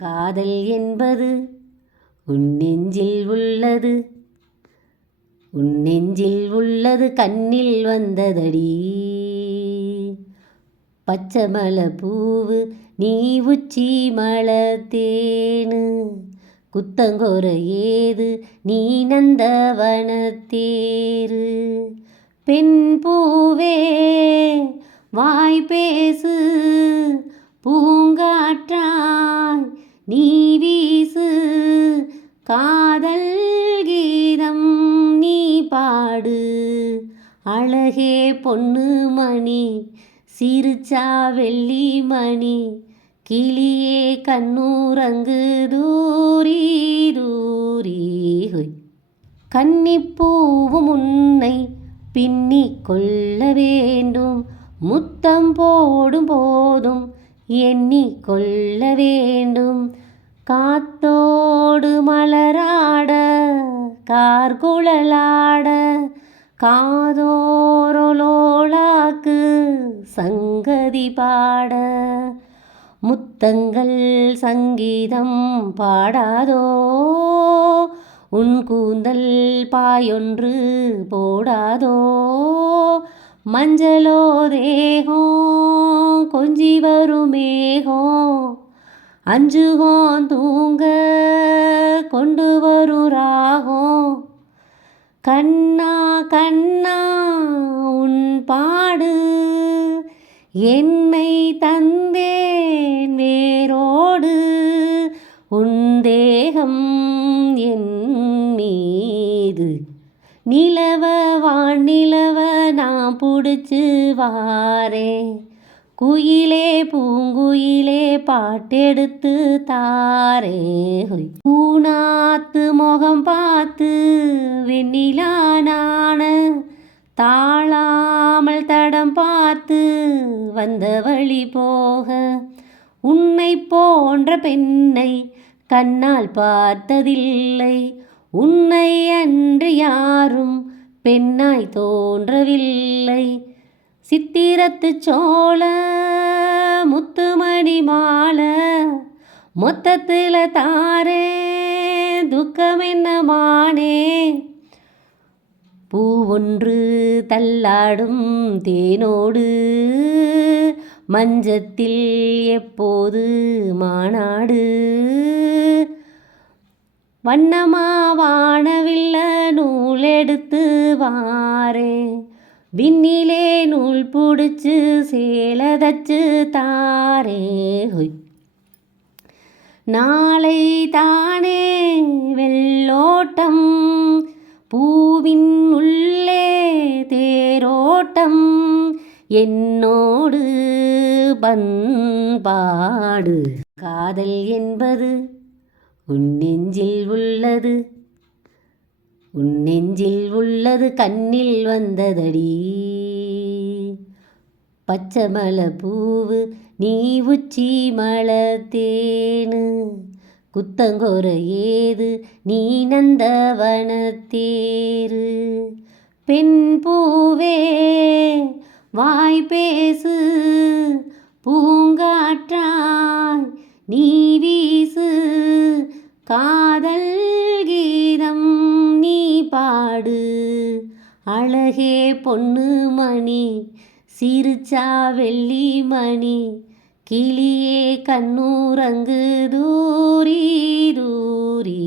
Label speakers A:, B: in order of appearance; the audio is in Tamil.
A: காதல் என்பது உன் நெஞ்சில் உள்ளது. உன் நெஞ்சில் உள்ளது கண்ணில் வந்ததடி. பச்சை மலை பூவு நீ உச்சி மலை தேனு குத்தங்கோர ஏது நீ நந்தவனத்தேரு பெண் பூவே வாய் பேசு பூங்காற்றாய் நீ வீசு காதல் கீதம் நீ பாடு. அழகே பொண்ணு மணி சிரிச்சா வெள்ளி மணி கிளியே கண்ணூரங்கு தூரி தூரி கன்னிப்பூவும் உன்னை பின்னிக் கொள்ள வேண்டும். முத்தம் போடும் போதும் எண்ணிக்கொள்ள வேண்டும். காத்தோடு மலராட கார்குழலாட காதோரலோளாக்கு சங்கதி பாட. முத்தங்கள் சங்கீதம் பாடாதோ உன் கூந்தல் பாயொன்று போடாதோ மஞ்சளோ தேகம் கொஞ்சி வருமேகம் அஞ்சுகோம் தூங்க கொண்டு வரும் ராகம் கண்ணா கண்ணா உன் பாடு என்னை தந்தேன் வேரோடு உன் தேகம் பாடுவாரே குயிலே பூங்குயிலே பாட்டெடுத்து தாரே. ஹொய். பூனாத்து முகம் பார்த்து வெண்ணிலானான தாழாமல் தடம் பார்த்து வந்த வழி போக. உன்னை போன்ற பெண்ணை கண்ணால் பார்த்ததில்லை. உன்னை அன்று யாரும் பெண்ணாய் தோன்றவில்லை. சித்திரத்து சோழ முத்துமணி மாலை மொத்தத்தில் தாரே துக்கம் என்ன மானே? பூ ஒன்று தள்ளாடும் தேனோடு மஞ்சத்தில் எப்போது மாநாடு வண்ணமா வானவில்ல நூல் வாரே. விண்ணிலே நூல் பிடிச்சு சேலை தச்சு தாரே ஹொய். நாளை தானே வெள்ளோட்டம் பூவின் உள்ளே தேரோட்டம் என்னோடு பண்பாடு. காதல் என்பது உன் நெஞ்சில் உள்ளது. உன் நெஞ்சில் உள்ளது கண்ணில் வந்ததடி. பச்சை மலை பூவு நீ உச்சி மலை தேனு குத்தங்கோர ஏது நீ நந்தவனத்தேரு பெண் பூவே வாய் பேசு பூங்காற்றாய் நீ பாடு. அழகே பொண்ணு மணி சிரிச்சா வெள்ளி மணி கிளியே கண்ணூரங்கு தூரி தூரி